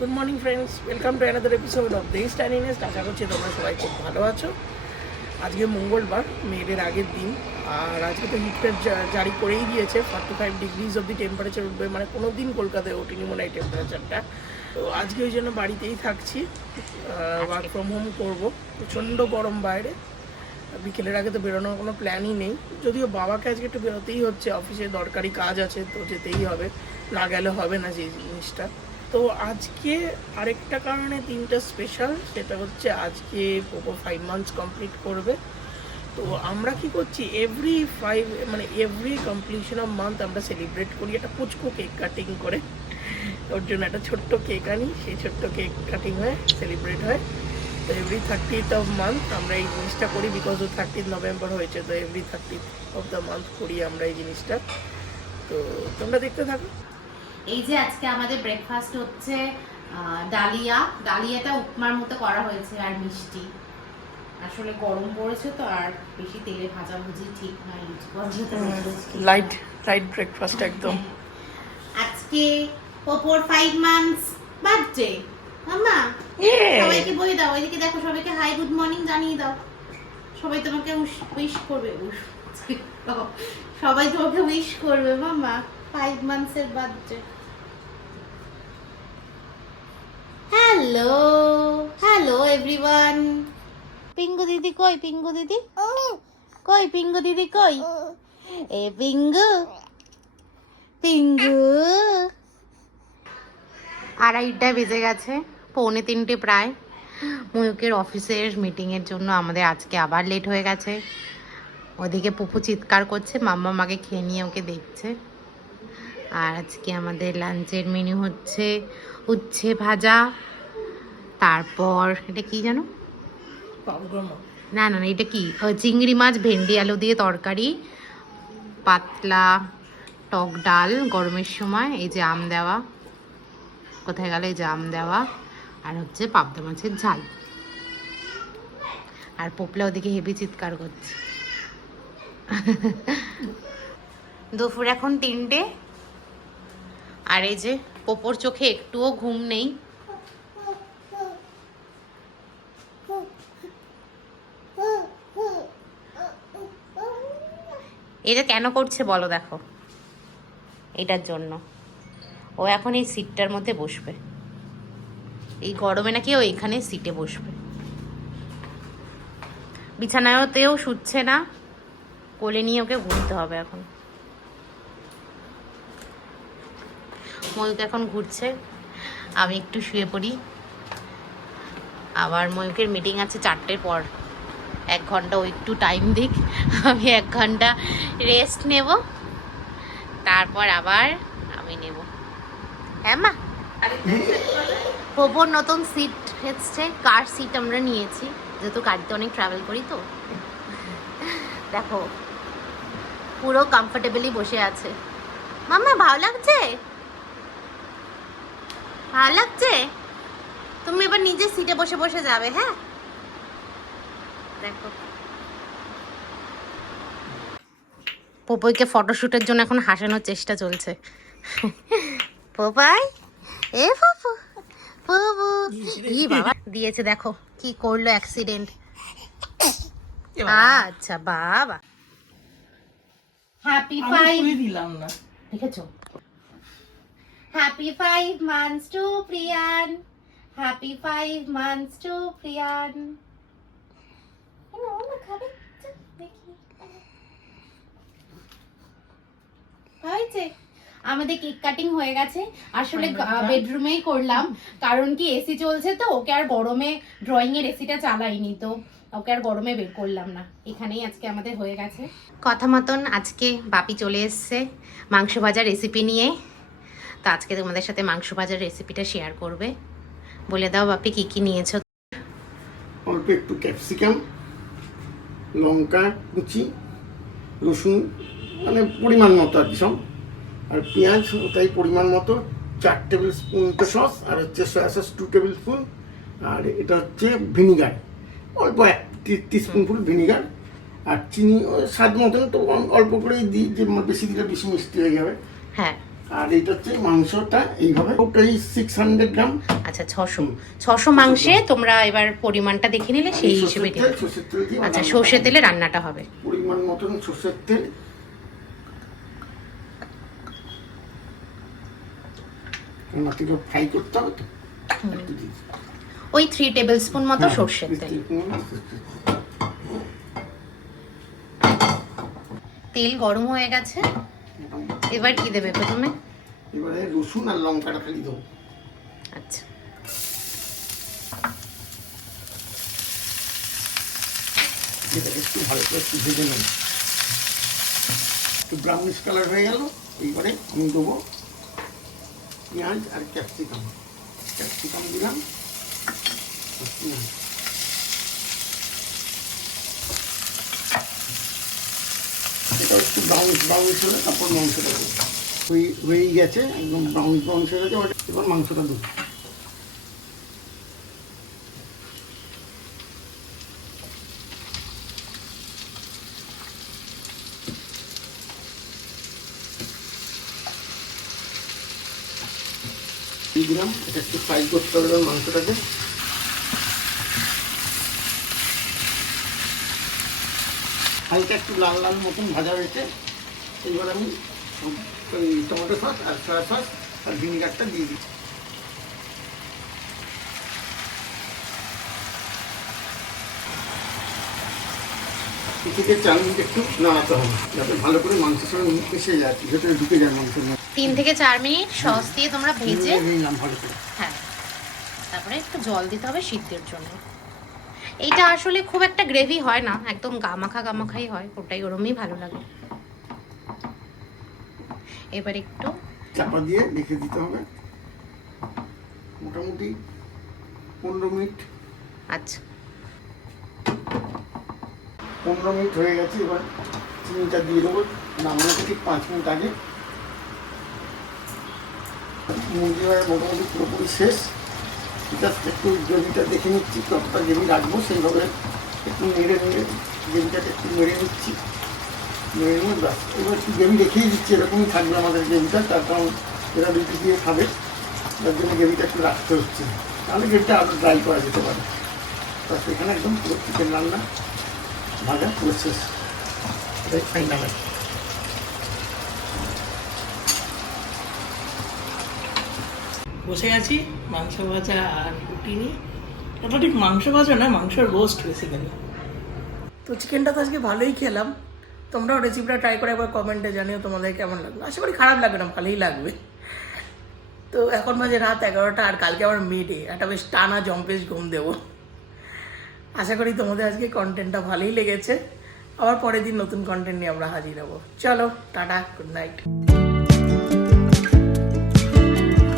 Good morning friends, welcome to another episode of the স্টাইনিনেস্ট। আশা করছি তোমরা সবাই খুব ভালো আছো। আজকে মঙ্গলবার, মেয়েদের আগের দিন, আর আজকে তো হিটওয়েভ জারি করেই দিয়েছে। 45 ডিগ্রিজ অব দি টেম্পারেচার উঠবে, মানে কোনো দিন কলকাতায় ওঠেনি মনে হয় টেম্পারেচারটা। তো আজকে ওই জন্য বাড়িতেই থাকছি, ওয়ার্ক ফ্রম হোম করবো। প্রচণ্ড গরম বাইরে, বিকেলের আগে তো বেরোনোর কোনো প্ল্যানই নেই। যদিও বাবাকে আজকে একটু বেরোতেই হচ্ছে, অফিসে দরকারি কাজ আছে, তো যেতেই হবে, না গেলে হবে না যে জিনিসটা। তো আজকে আরেকটা কারণে দিনটা স্পেশাল, সেটা হচ্ছে আজকে পোপো 5 মান্থস কমপ্লিট করবে। তো আমরা কি করছি, এভরি কমপ্লিশন অফ মান্থ আমরা সেলিব্রেট করি একটা পুচকো কেক কাটিং করে। ওর জন্য একটা ছোট্ট কেক আনি, সেই ছোট্ট কেক কাটিং হয়, সেলিব্রেট হয়। তো এভরি 30th অফ মান্থ আমরা এই জিনিসটা করি, বিকজ ও 30th নভেম্বর হয়েছে, তো every 30th of the month করি আমরা এই জিনিসটা। তো তোমরা দেখতে থাকো। এই যে আজকে আমাদের ব্রেকফাস্ট হচ্ছে ডালিয়াটা উপমার মতো করা হয়েছে, আর মিষ্টি। আসলে গরম পড়েছে তো, আর বেশি তেলে ভাজাভুজি ঠিক নয়। লাইট ব্রেকফাস্ট একদম। আজকে পোপোর 5 মান্থস বার্থডে। মাম্মা সবাইকে বলে দাও, ওইদিকে দেখো, সবাইকে হাই গুড মর্নিং জানিয়ে দাও। সবাই তোমাকে উইশ করবে, সবাই তোমাকে উইশ করবে মাম্মা 5 মান্থসের বার্থডে। Hello everyone. পিঙ্গু দিদি কই? পিঙ্গু দিদি কই? পিঙ্গু দিদি কই? এ পিঙ্গু, পিঙ্গু। 2:30 বেজে গেছে, 2:45 প্রায়। ময়ূকের অফিসের মিটিংয়ের জন্য আমাদের আজকে আবার লেট হয়ে গেছে। ওদিকে পুপু চিৎকার করছে, মাম্মা মাকে খেয়ে নিয়ে ওকে দেখছে। আর আজকে আমাদের লাঞ্চের মেনু হচ্ছে উচ্ছে ভাজা, তারপর এটা কি জানো, না না না এটা কি, চিংড়ি মাছ ভেন্ডি আলু দিয়ে তরকারি, পাতলা টক ডাল গরমের সময়, এই যে আম দেওয়া, কোথায় গেল এই যে আম দেওয়া, আর হচ্ছে পাবদা মাছের ঝাল। আর পোপলা ওদিকে হেভি চিৎকার করছে। দুপুর এখন 3টে, আর এই যে পোপোর চোখে একটুও ঘুম নেই। এটা কেন করছে বলো, দেখো, এটার জন্য। ও এখন এই সিটটার মধ্যে বসবে, এই গরমে নাকি ও এখানে সিটে বসবে। বিছানায়তেও শুচ্ছে না, কোলে নিয়ে ওকে ঘুরতে হবে এখন। ময়ূক এখন ঘুরছে, আমি একটু শুয়ে পড়ি। আবার ময়ূকের মিটিং আছে 4টের পর, 1 ঘন্টা ও একটু টাইম দিক, আমি 1 ঘন্টা রেস্ট নেব, তারপর আবার আমি নেব। হ্যাঁ মা, পোপোর নতুন সিট এসছে, কার সিট আমরা নিয়েছি, যেহেতু গাড়িতে অনেক ট্রাভেল করি। তো দেখো পুরো কমফোর্টেবলি বসে আছে। মাম্মা ভালো লাগছে? ভালো লাগছে? তুমি এবার নিজের সিটে বসে বসে যাবে। হ্যাঁ দেখো, পোপইকে ফটোশুটের জন্য এখন হাসানোর চেষ্টা চলছে। পোপাই, এ পোপো, পোপো ই বাবা দিয়েছে, দেখো কি করলো, অ্যাক্সিডেন্ট। আচ্ছা বাবা, হ্যাপি 5 দিলাম না, দেখেছো? Happy 5 months to Priyan, happy 5 months to Priyan. হয়েছে, আমাদের কেক কাটিং হয়ে গেছে। আসলে বেডরুমেই করলাম, কারণ কি এসি চলছে তো, ওকে আর গরমে ড্রয়িং এর এসিটা চালাইনি, তো ওকে আর গরমে বের করলাম না। এখানেই আজকে আমাদের হয়ে গেছে। কথা মতন আজকে বাপি চলে এসছে মাংস ভাজার রেসিপি নিয়ে। তো আজকে তোমাদের সাথে মাংস ভাজার রেসিপিটা শেয়ার করবে। বলে দাও বাপি কি কি নিয়েছো? অল্প একটু ক্যাপসিকাম, লঙ্কা কুচি, রসুন মানে পরিমাণ মতো আর কি সব, আর পেঁয়াজ তাই পরিমাণ মতো, 4 টেবিল স্পুন সস, আর হচ্ছে সয়া সস 2 টেবিল স্পুন, আর এটা হচ্ছে ভিনিগার, অল্প 1 টিস্পুন ফুল ভিনিগার, আর চিনি স্বাদ মতন। তো অল্প করেই দিই, যে বেশি দিলে বেশি মিষ্টি হয়ে যাবে। হ্যাঁ, আর এটা হচ্ছে মাংসটা এইভাবে ওটাই 600 গ্রাম। আচ্ছা 600 মাংসে তোমরা এবার পরিমাণটা দেখে নিলে সেই হিসেবে দিলে। সর্ষের তেল দিয়ে আচ্ছা সর্ষের তেলে রান্নাটা হবে। পরিমাণ মতন সর্ষের তেল, মাটিটা ফ্রাই করতে হবে তো একটু দিয়ে দিই। ওই 3 টেবিল স্পুন মতো সর্ষের তেল। তেল গরম হয়ে গেছে, এবার কি দেবে প্রথমে? এবারে রসুন আর লঙ্কাটা খালি দেবো। আচ্ছা এটাকে একটু ভালো করে একটু ভেজে নেব, একটু ব্রাউনিশ কালার হয়ে গেল। এইবারে আমি দেবো পেঁয়াজ আর ক্যাপসিকাম। ক্যাপসিকাম দিলাম, পেঁয়াজ। এটা একটু ব্রাউনিশ হলে তারপর মাংসটা দেবো। হয়েই গেছে, একদম ব্রাউনিশ হয়ে গেছে। এবার মাংসটা দেবো। দিলাম, এটা একটু ফ্রাই করতে হবে মাংসটাকে। হালকা একটু লাল লাল মতন ভাজা হয়েছে। এইবার আমি টমেটো সস আর সয়া সস আর ভিনিগারটা দিয়ে দিই। থেকে 4 মিনিট একটু নাড়াতে হবে যাতে ভালো করে মাংসের সঙ্গে মিশে যায়, ভেতরে ঢুকে যায় মাংসের মধ্যে। 3 থেকে 4 মিনিট সস দিয়ে তোমরা ভেজে নিলাম ভালো করে। হ্যাঁ, তারপরে একটু জল দিতে হবে সিদ্ধের জন্য। এইটা আসলে খুব একটা গ্রেভি হয় না, একদম গামাখাই হয়, ওটাই ওরমই ভালো লাগে। এবার একটু চাপা দিয়ে রেখে দিতে হবে মোটামুটি 15 মিনিট। আচ্ছা 15 মিনিট হয়ে গেছে। এবার চিনিটা দিয়ে দেবো নামানোর ঠিক 5 মিনিট আগে। মুরগি হয় মোটামুটি পুরোপুরি শেষ। জাস্ট একটু গ্রেভিটা দেখে নিচ্ছি কতটা গ্রেভি রাখবো, সেইভাবে একটু নেড়ে গ্রেভিটাকে একটু নেড়ে নিচ্ছি। নেড়ে নিয়ে ব্যাস এবার একটু গ্রেভি রেখেই দিচ্ছি, এরকমই থাকবে আমাদের গ্রেভিটা। তার কারণ এরা রুটি দিয়ে খাবে, তার জন্য গ্রেভিটা একটু রাখতে হচ্ছে, তাহলে গ্রেভিটা আরও ড্রাই করা যেতে পারে। তা সেখানে একদম পুরো চিকেন রান্না ভাজা পুরো শেষ। এটাই ফাইনাল। বসে আছি মাংস ভাজা আর রুটি নিয়ে। এটা ঠিক মাংস ভাজা না, মাংসের রোস্ট বেসিক্যালি। তো চিকেনটা তো আজকে ভালোই খেলাম। তোমরাও রেসিপিটা ট্রাই করে একবার কমেন্টে জানিও তোমাদের কেমন লাগলো। আশা করি খারাপ লাগবে না, ভালোই লাগবে। তো এখন বাজে রাত 11টা, আর কালকে আমার মেডে, একটা বেশ টানা জম্পেশ ঘুম দেবো। আশা করি তোমাদের আজকে কন্টেন্টটা ভালোই লেগেছে। আবার পরের দিন নতুন কন্টেন্ট নিয়ে আমরা হাজির হবো। চলো টাটা, গুড নাইট।